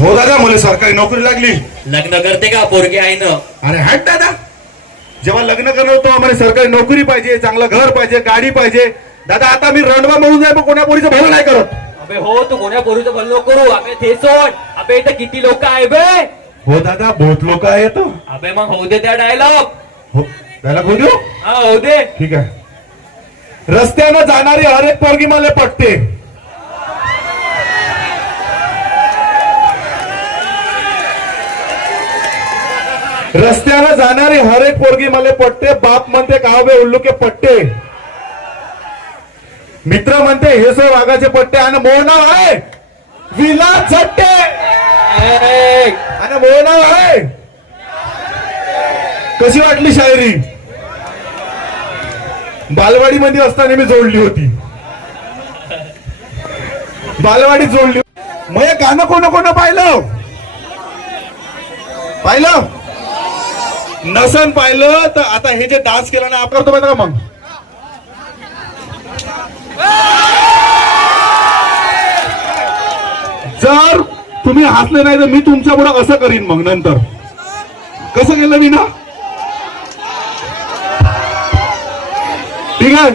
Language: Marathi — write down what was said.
हो दादा मला सरकारी नोकरी लागली. लग्न करते का पोरगी आहे ना अरे हट दादा. जेव्हा लग्न करणार होतो आम्हाला सरकारी नोकरी पाहिजे चांगलं घर पाहिजे गाडी पाहिजे. दादा आता मी रणवा म्हणून जाय पण कोणा पोरीचं भलं नाही करत? अबे हो तू कोण्या पोरूचं भल्लो करू. अबे ते सोड. अबे इथं किती लोक आहे बे? हो दादा बहुत लोक आहेत अबे मग होऊ दे त्या डायलॉग हो त्याला कोण देऊ? हा होऊ दे. ठीक आहे. रस्त्यानं जाणारी हर एक पोरगी मला पटते. रस्त्यानं जाणारी हर एक पोरगी मला पटते बाप म्हणते कावे उल्लू के पट्टे. मित्र म्हणते हे सो वाघाचे पट्टे आणि मोहना आहे. विला झट्टे आणि मोहना आहे. कशी वाटली शायरी? बालवाडी मध्ये असताना मी जोडली होती. बालवाडी जोडली मग गाणं कोण कोण पाहिलं? पाहिलं? नसन पाहिलं तर आता हे जे डान्स केला ना आपण बघा मग. जर तुम्ही हसले नाही तर मी तुमच्यापुढे असं करीन मग नंतर. कसं केलं मी ना ठीक आहे?